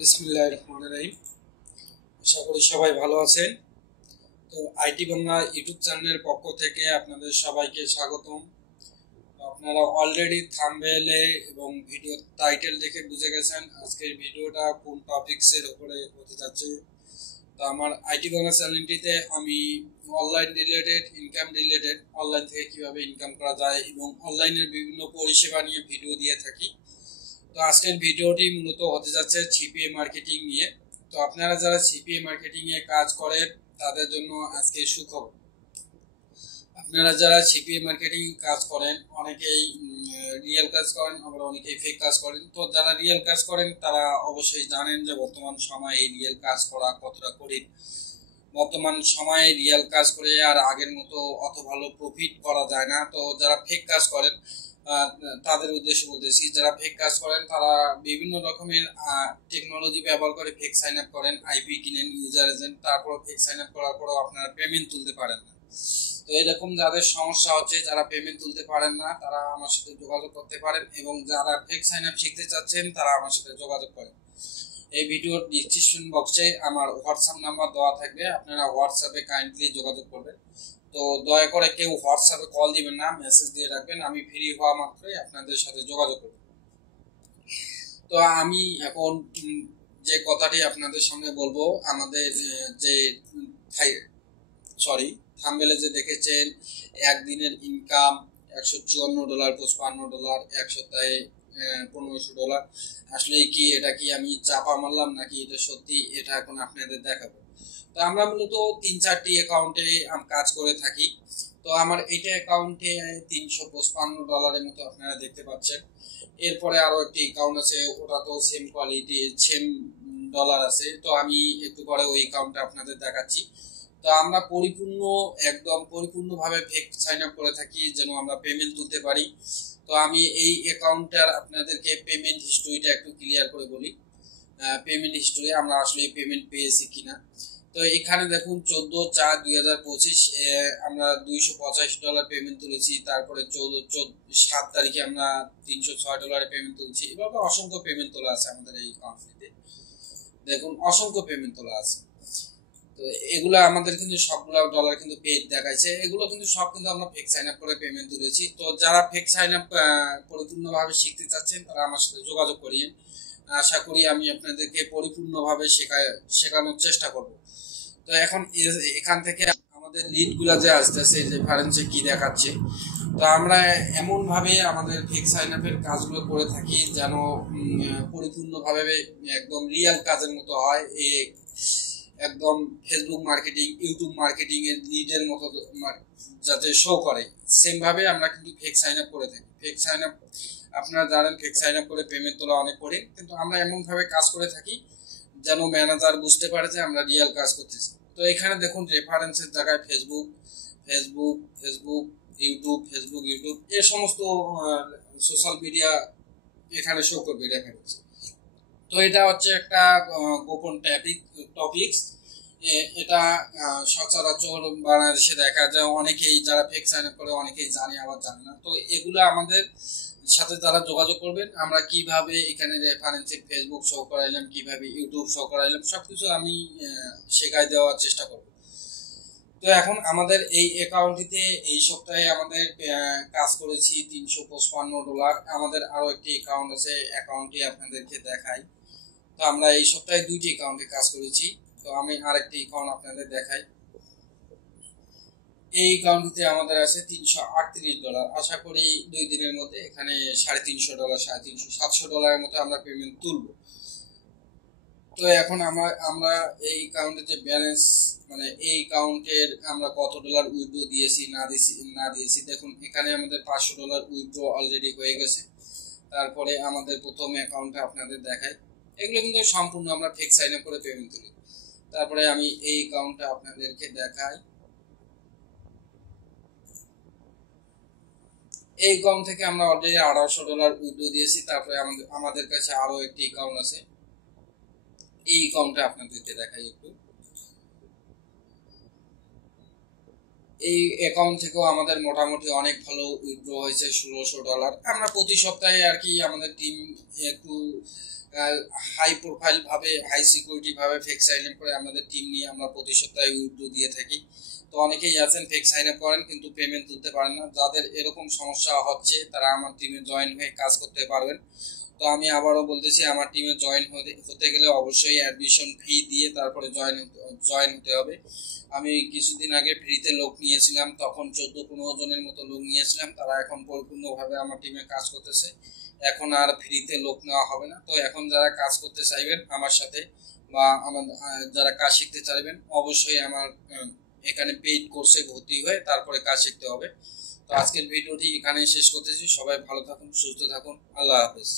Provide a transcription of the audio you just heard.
বিসমিল্লাহির রহমানির রহিম। আশা করি সবাই ভালো আছেন। তো আইটি বাংলা ইউটিউব চ্যানেলের পক্ষ থেকে আপনাদের সবাইকে স্বাগতম। আপনারা অলরেডি থাম্বনেলে এবং ভিডিও টাইটেল দেখে বুঝে গেছেন আজকের ভিডিওটা কোন টপিকসের উপরে হতে যাচ্ছে। তো আমার আইটি বাংলা চ্যানেলটিতে আমি online related, income related, online থেকে কিভাবে ইনকাম করা যায় এবং অনলাইনের বিভিন্ন পরিষেবা নিয়ে ভিডিও দিয়ে থাকি। তো আজকের ভিডিওটি মূলত হতে যাচ্ছে সিপিএ মার্কেটিং নিয়ে। তো আপনারা যারা সিপিএ মার্কেটিং এ কাজ করেন তাদের জন্য আজকে সুখবর। আপনারা যারা সিপিএ মার্কেটিং কাজ করেন অনেকেই রিয়েল কাজ করেন, আবার অনেকেই ফেক কাজ করেন। তো যারা রিয়েল কাজ করেন তারা অবশ্যই জানেন যে বর্তমান সময়ে এই রিয়েল কাজ করা কতটা কঠিন। বর্তমান সময়ে রিয়েল কাজ করে আর আগের মতো অত ভালো প্রফিট করা যায় না। তো যারা ফেক কাজ করেন তাদের উদ্দেশ্যে বলতেছি, যারা ফেক কাজ করেন তারা বিভিন্ন রকমের টেকনোলজি ব্যবহার করে ফেক সাইন আপ করেন, আইপি কিনেন, ইউজার এজেন্ট, তারপর ফেক সাইন আপ করার পরেও আপনারা পেমেন্ট তুলতে পারেন না। তো এরকম যাদের সমস্যা হচ্ছে, যারা পেমেন্ট তুলতে পারেন না, তারা আমার সাথে যোগাযোগ করতে পারেন, এবং যারা ফেক সাইন আপ শিখতে চাচ্ছেন তারা আমার সাথে যোগাযোগ করেন। এই ভিডিওর ডিসক্রিপশন বক্সে আমার হোয়াটসঅ্যাপ নাম্বার দেওয়া থাকবে, আপনারা হোয়াটসঅ্যাপে কাইন্ডলি যোগাযোগ করবেন। তো দয়া করে কেউ হোয়াটসঅ্যাপে কল দিবেন না, মেসেজ দিয়ে রাখবেন, আমি ফ্রি হওয়া মাত্রই আপনাদের সাথে যোগাযোগ করব। তো আমি এখন যে কথাটি আপনাদের সামনে বলবো, আমাদের যে থাম্বনেলে যে দেখেছেন একদিনের ইনকাম $154, $55, এক সপ্তাহে $1500, আসলে কি এটা কি আমি চাপা মারলাম নাকি এটা সত্যি, এটা এখন আপনাদের দেখাবো। তো আমরা মূলত 3-4টি অ্যাকাউন্টে কাজ করে থাকি। তো আমার এইটা অ্যাকাউন্টে $355 মতো আপনারা দেখতে পাচ্ছেন। এরপরে আরো একটি অ্যাকাউন্ট আছে, ওটা তো সেম কোয়ালিটি, সেম ডলার আছে। তো আমি একটু পরে ওই অ্যাকাউন্টটা আপনাদের দেখাচ্ছি। তো আমরা একদম পরিপূর্ণভাবে ফেক সাইন আপ করে থাকি যেন আমরা পেমেন্ট তুলতে পারি। তো আমি এই অ্যাকাউন্টটার আপনাদেরকে পেমেন্ট হিস্ট্রিটা একটু ক্লিয়ার করে বলি। পেমেন্ট হিস্ট্রি আমরা আসলে পেমেন্ট পেয়েছি কিনা। তো এখানে দেখুন 14/4/2025 আমরা $285 পেমেন্ট তুলেছি। তারপরে 7 তারিখে আমরা $306 পেমেন্ট তুলছি। এভাবে অসংখ্য পেমেন্ট তোলা আছে আমাদের এই কোম্পানিতে, দেখুন অসংখ্য পেমেন্ট তোলা আছে। তো এগুলো আমাদের কিন্তু সবগুলো ডলার কিন্তু পেড দেখাইছে, এগুলো কিন্তু সব কিন্তু আমরা ফেক সাইন আপ করে পেমেন্ট তুলেছি। তো যারা ফেক সাইন আপ পরিপূর্ণভাবে শিখতে চাচ্ছেন তারা আমার সাথে যোগাযোগ করিয়েন। আশা করি আমি আপনাদেরকে পরিপূর্ণভাবে শেখানোর চেষ্টা করব। তো এখন এখান থেকে আমাদের লিডগুলো যে আসতেছে, রেফারেন্সে কি দেখাচ্ছে, তো আমরা এমন ভাবে আমাদের ফেক সাইন আপের কাজগুলো করে থাকি যেন পরিপূর্ণভাবে একদম রিয়েল কাজের মতো হয়। একদম ফেসবুক মার্কেটিং, ইউটিউব মার্কেটিং এর লিডের মতো যাতে শো করে, সেম ভাবে আমরা কিন্তু ফেক সাইন আপ করে থাকি। ফেক সাইন আপ আপনারা জানেন, ফেক সাইন আপ করে পেমেন্ট তোলা অনেক কঠিন, কিন্তু আমরা এমন ভাবে কাজ করে থাকি যেন ম্যানেজার বুঝতে পারে যে আমরা রিয়েল কাজ করতেছি। তো এখানে দেখুন রেফারেন্সের জায়গায় ফেসবুক ফেসবুক ফেসবুক ইউটিউব এই সমস্ত সোশ্যাল মিডিয়া এখানে শো করবে রেফারেন্স। তো এটা হচ্ছে একটা গোপন টপিকস। এটা সচরাচর বাংলাদেশে দেখা যায়, অনেকেই যারা ফেক সাইন আপ করে অনেকেই জানে আবার জানে না। তো এগুলো আমাদের সাথে যারা যোগাযোগ করবেন, আমরা কিভাবে এখানে রেফারেন্সে ফেসবুক শো করাইলাম, কিভাবে ইউটিউব শো করাইলাম, সবকিছু আমি শেখাই দেওয়ার চেষ্টা করব। তো এখন আমাদের এই অ্যাকাউন্টটিতে এই সপ্তাহে আমাদের কাজ করেছি $355। আমাদের আরো একটি অ্যাকাউন্ট আছে, অ্যাকাউন্টটি আপনাদেরকে দেখাই। তো আমরা এই সপ্তাহে 2টি অ্যাকাউন্টে কাজ করেছি। তো আমি আরেকটি অ্যাকাউন্ট আপনাদের দেখাই। এই অ্যাকাউন্টটিতে আমাদের আছে $338। আশা করি 2 দিনের মধ্যে এখানে $350, $700 মতো আমরা পেমেন্ট তুলবো। তো এখন আমরা এই অ্যাকাউন্টের যে ব্যালেন্স, মানে এই অ্যাকাউন্টের আমরা কত ডলার উইথড্র দিয়েছি না দিয়েছি দেখুন, এখানে আমাদের $500 উইথড্র অলরেডি হয়ে গেছে। তারপরে আমাদের প্রথম অ্যাকাউন্টটা আপনাদের দেখাই। এগুলো কিন্তু সম্পূর্ণ আমরা ফেক সাইন আপ করে পেমেন্ট তুলি। তারপরে আমি এই অ্যাকাউন্টটা আপনাদেরকে দেখাই। এই অ্যাকাউন্ট থেকে আমরা অলরেডি $800 উইথড্র দিয়েছি। তারপরে আমাদের কাছে আরো একটি অ্যাকাউন্ট আছে, এই অ্যাকাউন্টটা আপনাদেরকে দেখাই একটু। এই অ্যাকাউন্ট থেকেও আমাদের মোটামুটি অনেক ভালো উইথড্র হয়েছে $1600। আমরা প্রতি সপ্তাহে আর কি আমাদের টিম একটু হাই প্রোফাইল ভাবে, হাই সিকিউরিটি ভাবে ফেক সাইন আপ করে আমাদের টিম নিয়ে আমরা প্রতি সপ্তাহে উইথড্র দিয়ে থাকি। তো অনেকেই আছেন ফেক সাইন আপ করেন কিন্তু পেমেন্ট তুলতে পারেন না। যাদের এরকম সমস্যা হচ্ছে তারা আমার টিমে জয়েন হয়ে কাজ করতে পারবেন। তো আমি আবারও বলতেছি, আমার টিমে জয়েন হতে গেলে অবশ্যই অ্যাডমিশন ফি দিয়ে তারপরে জয়েন হতে হবে। আমি কিছুদিন আগে ফ্রিতে লোক নিয়েছিলাম, তখন 14-15 জনের মতো লোক নিয়েছিলাম, তারা এখন পরিপূর্ণভাবে আমার টিমে কাজ করতেছে। এখন আর ফ্রিতে লোক নেওয়া হবে না। তো এখন যারা কাজ করতে চাইবেন আমার সাথে বা আমার যারা কাজ শিখতে চাইবেন, অবশ্যই আমার এখানে পেইড কোর্সে ভর্তি হয়ে তারপরে কাজ শিখতে হবে। তো আজকের ভিডিওটি এখানে শেষ করতেছি। সবাই ভালো থাকুন, সুস্থ থাকুন, আল্লাহ হাফেজ।